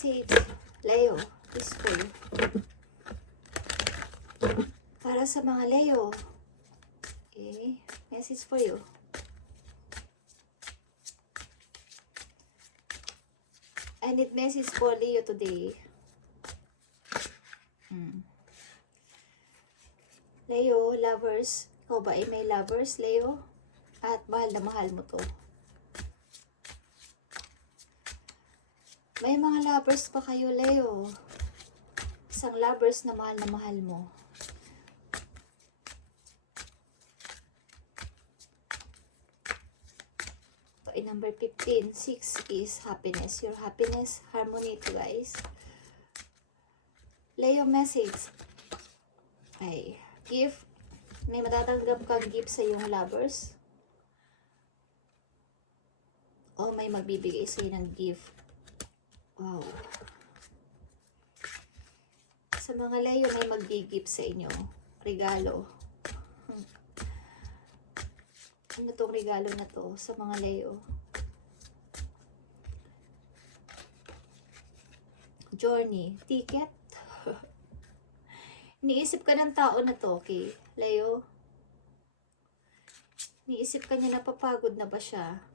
message, Leo, this for you. Para sa mga Leo. Okay, message for you. I need message for Leo today. Leo, lovers. Ikaw ba ay may lovers, Leo? At mahal na mahal mo to. May mga lovers pa kayo, Leo. Isang lovers na mahal mo. Ito ay number 15. 6 is happiness. Your happiness, harmony ito, guys. Leo, message. Ay, gift. May matatanggap kang gift sa iyong lovers. O may magbibigay sa iyo ng gift. Wow. Sa mga Leo, may mag-gift sa inyo. Regalo. Ano tong regalo na to sa mga Leo? Journey. Ticket. Iniisip ka ng tao na to, okay? Leo. Iniisip ka niya, napapagod na ba siya?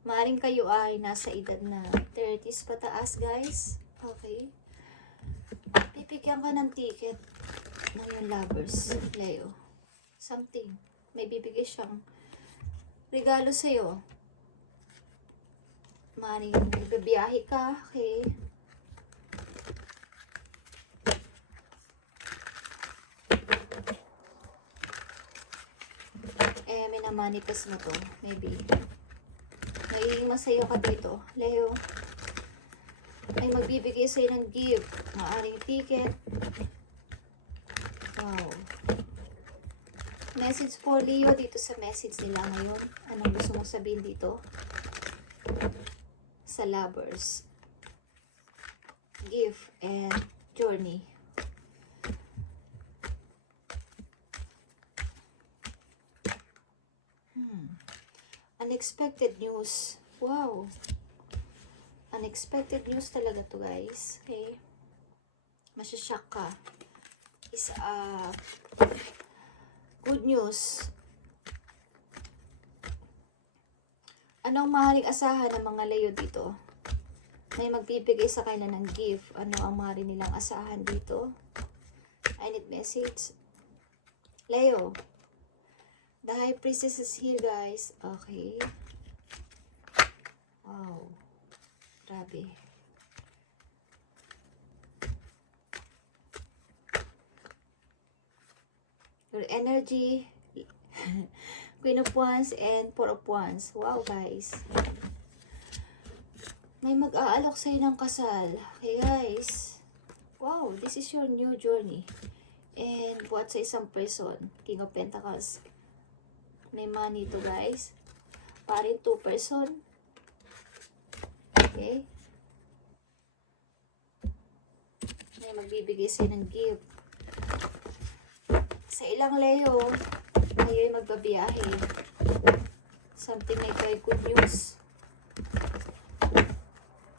Maaring kayo ay nasa edad na 30s pataas, guys. Okay. Pipigyan ka ng ticket ng yung lovers, Leo. Something. May bibigay siyang regalo sa'yo. Maaring nagbibiyahe ka, okay? May na-manifest mo to. Maybe. Magiging masaya ka dito. Leo. May magbibigay sa'yo ng gift. Maaring ticket. Wow. Message for Leo dito sa message nila ngayon. Anong gusto mong sabihin dito? Sa lovers. Gift and journey. Unexpected news. Wow. Unexpected news talaga to, guys. Okay. Masyashock ka. Is good news. Anong maaaring asahan ng mga Leo dito? May magbibigay sa kanila ng gift. Ano ang maaaring nilang asahan dito? I need message. Leo. The High Priestess is here, guys. Okay. Wow. Grabe. Your energy. Queen of Wands and Four of Wands. Wow, guys. May mag-aalok sa'yo ng kasal. Okay, guys. Wow, this is your new journey. And buhat sa isang person. King of Pentacles. May money to, guys. Parin 2 person. Okay. May magbibigay sa'yo ng gift. Sa ilang Leo, kayo ay magbabiyahe. Something like very good news.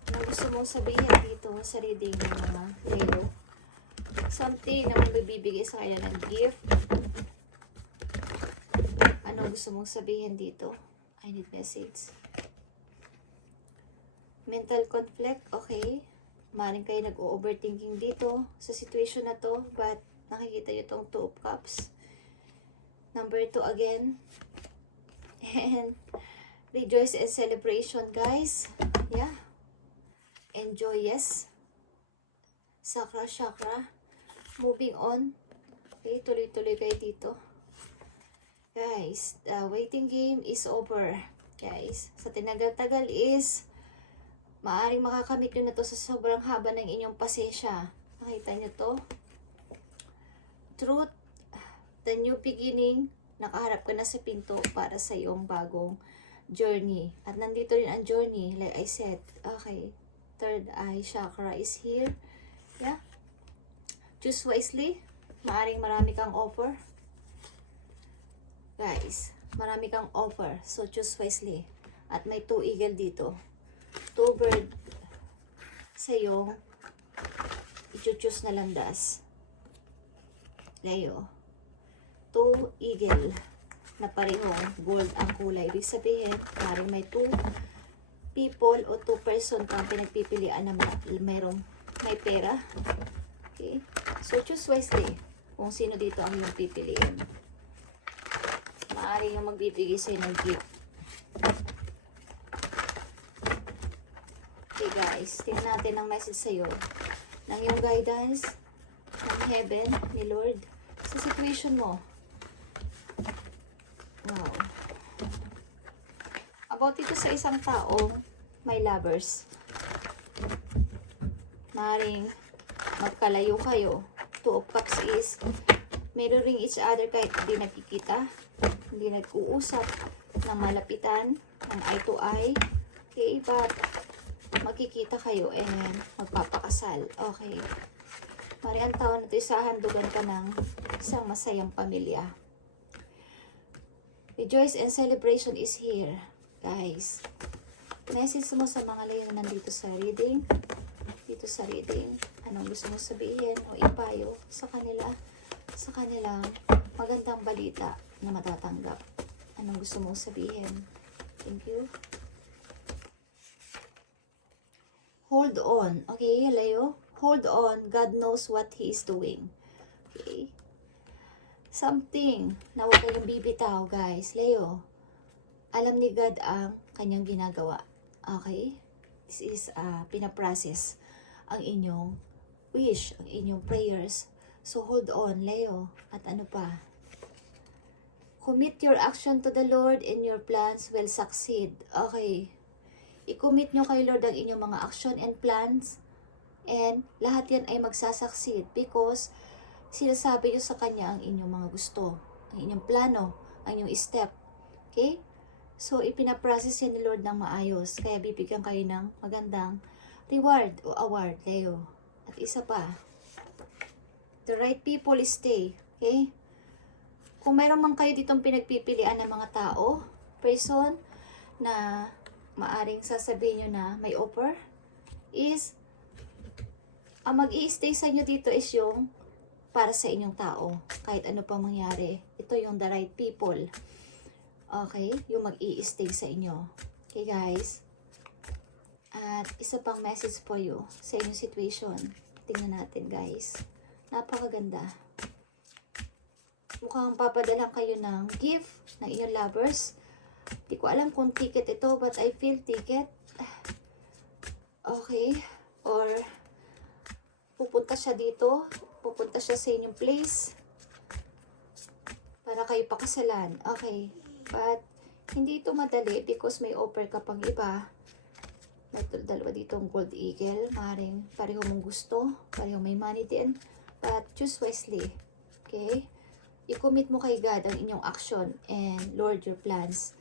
Ano gusto mong sabihin dito sa reading ng mga Leo? Something na magbibigay sa kanya ng gift. Ano gusto mong sabihin dito? I need message. Mental conflict, okay. Maaaring kayo nag-overthinking dito sa situation na to, but nakikita nyo itong 2 of Cups. Number 2 again. And rejoice and celebration, guys. Yeah. Enjoy, yes. Sakra, chakra. Moving on. Okay, tuloy-tuloy kayo dito. Guys, the waiting game is over. Guys, sa tinagal-tagal is maaring makakamit nyo na to sa sobrang haba ng inyong pasensya. Nakita nyo to? Truth, the new beginning, nakaharap ka na sa pinto para sa iyong bagong journey. At nandito rin ang journey, like I said. Okay, third eye chakra is here. Yeah. Choose wisely. Maaring marami kang offer. Guys, marami kang offer. So, choose wisely. At may 2 eagle dito. 2 bird. sa iyong i-choose na landas. Leo. 2 eagle na parehong gold ang kulay. Ibig sabihin, parang may 2 people o 2 person kang pinagpipilian na may pera. Okay? So, choose wisely kung sino dito ang iyong pipiliin. Maaari yung magbibigay sa'yo ng gift. Okay guys, tingnan natin ang message sa'yo ng iyong guidance ng heaven ni Lord sa situation mo. Wow. About ito sa isang taong may lovers. Maring magkalayo kayo. 2 of Cups is mirroring each other kahit hindi nakikita, hindi nag-uusap ng malapitan, ng eye to eye. Okay, but magkikita kayo and magpapakasal. Okay. Maring ang taon na ito, isahandugan ka ng isang masayang pamilya. Rejoice and celebration is here, guys. Message mo sa mga layong nandito sa reading. Dito sa reading. Anong gusto mo sabihin o ipayo sa kanila? Sa kanilang magandang balita na matatanggap. Anong gusto mo sabihin? Thank you. Hold on. Okay, Leo? Hold on. God knows what He is doing. Okay? Something na huwag kayong bibitaw, guys. Leo, alam ni God ang kanyang ginagawa. Okay? This is pinaprocess ang inyong wish, ang inyong prayers. So, hold on, Leo. At ano pa? Commit your action to the Lord and your plans will succeed. Okay. I-commit nyo kay Lord ang inyong mga action and plans and lahat yan ay magsasucceed because sinasabi nyo sa Kanya ang inyong mga gusto, ang inyong plano, ang inyong step. Okay? So, ipinaprocess yan ni Lord ng maayos. Kaya bibigyan kayo ng magandang reward o award, Leo. At isa pa, the right people stay. Okay? Kung mayroon man kayo ditong pinagpipilian ng mga tao, person, na maaring sasabihin nyo na may offer, is, ang mag-i-stay sa inyo dito is yung para sa inyong tao. Kahit ano pa mangyari. Ito yung the right people. Okay? Yung mag-i-stay sa inyo. Okay, guys? At isa pang message for you sa inyong situation. Tingnan natin, guys. Napakaganda. Mukhang papadala kayo ng gift ng inyong lovers. Di ko alam kung ticket ito, but I feel ticket. Okay? Or pupunta siya dito. Pupunta siya sa inyong place para kayo pakasalan. Okay. But hindi ito madali because may offer ka pang iba. May dalawa ditong gold eagle. Maring pareho mong gusto. Pareho may money din. But choose wisely. Okay? I-commit mo kay God ang inyong action and Lord your plans.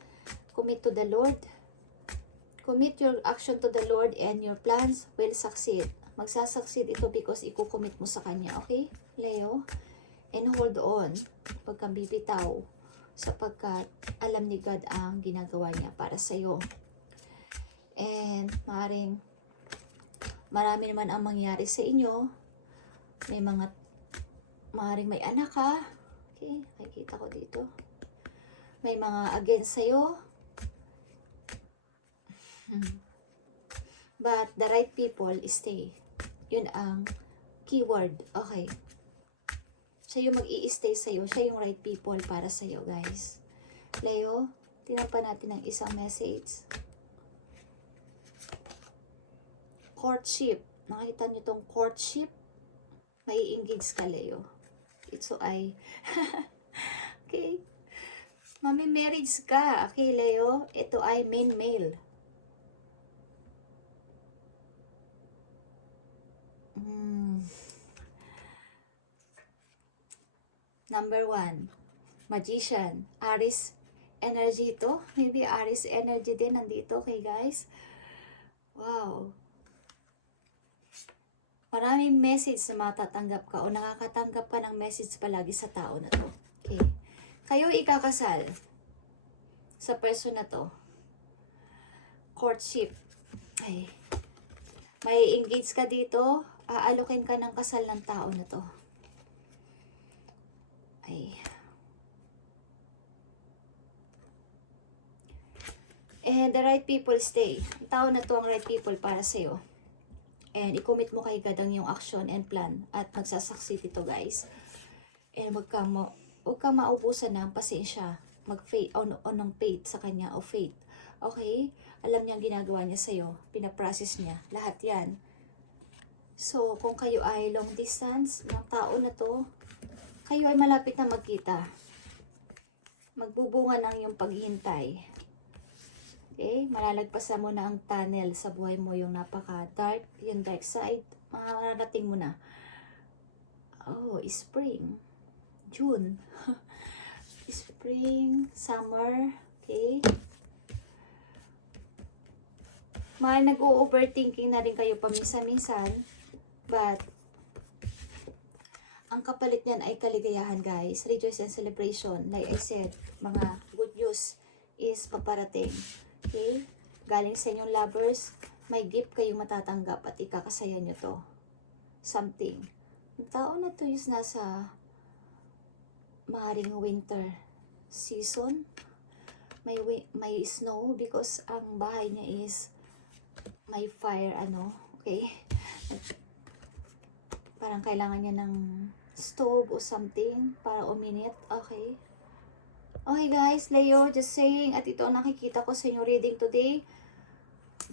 Commit to the Lord. Commit your action to the Lord and your plans will succeed. Magsasucceed ito because i-commit mo sa Kanya. Okay, Leo? And hold on. Huwag kang bibitaw sapagkat alam ni God ang ginagawa niya para sa iyo. And marami naman ang mangyari sa inyo. Maaaring may anak ka. Okay, nakikita ko dito. May mga against sa'yo. But the right people stay. Yun ang keyword. Okay. Siya yung mag-i-stay sa'yo. Siya yung right people para sa'yo, guys. Leo, tingnan pa natin ang isang message. Courtship. Nakita niyo tong courtship? May engage ka, Leo. Ito ay okay. Mami-marriage ka. Okay, Leo. Ito ay main male. Number 1. Magician. Aries energy ito. Maybe Aries energy din nandito. Okay, guys. Wow. Maraming message na matatanggap ka o nakakatanggap ka ng message palagi sa tao na to. Okay. Kayo ikakasal sa person na to. Courtship. Okay. May engage ka dito, aalokin ka ng kasal ng tao na to. Ay. And the right people stay. Ang tao na to ang right people para sa'yo. And i-commit mo kay God ang iyong action and plan. At magsasucceed ito, guys. And huwag kang maubusan ng pasensya. Mag-faith, ng faith sa kanya o faith. Okay? Alam niya ang ginagawa niya sa'yo. Pinaprocess niya. Lahat yan. So, kung kayo ay long distance ng tao na to, kayo ay malapit na magkita. Magbubunga ng iyong paghihintay. Okay? Malalagpasan mo na ang tunnel sa buhay mo, yung napaka-dark, yung dark side. Mararating mo na. Oh, spring. June. Spring, summer. Okay? Nag-o-overthinking na rin kayo paminsan-minsan. But, ang kapalit niyan ay kaligayahan, guys. Rejoice and celebration. Like I said, mga good news is paparating. Okay? Galing sa inyong lovers, may gift kayong matatanggap at ikakasaya nyo to. Something. Ang tao na to is nasa maaaring winter season. May snow because ang bahay niya is may fire, okay? Parang kailangan niya ng stove o something para uminit, okay? Okay guys, Leo, just saying, at ito ang nakikita ko sa inyong reading today.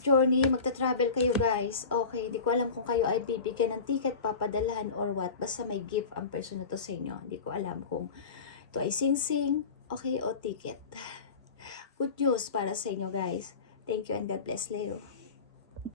Journey, magta-travel kayo guys. Okay, di ko alam kung kayo ay bibigyan ng ticket, papadalahan or what. Basta may gift ang person na to sa inyo. Di ko alam kung ito ay sing-sing, okay, o ticket. Good news para sa inyo guys. Thank you and God bless, Leo.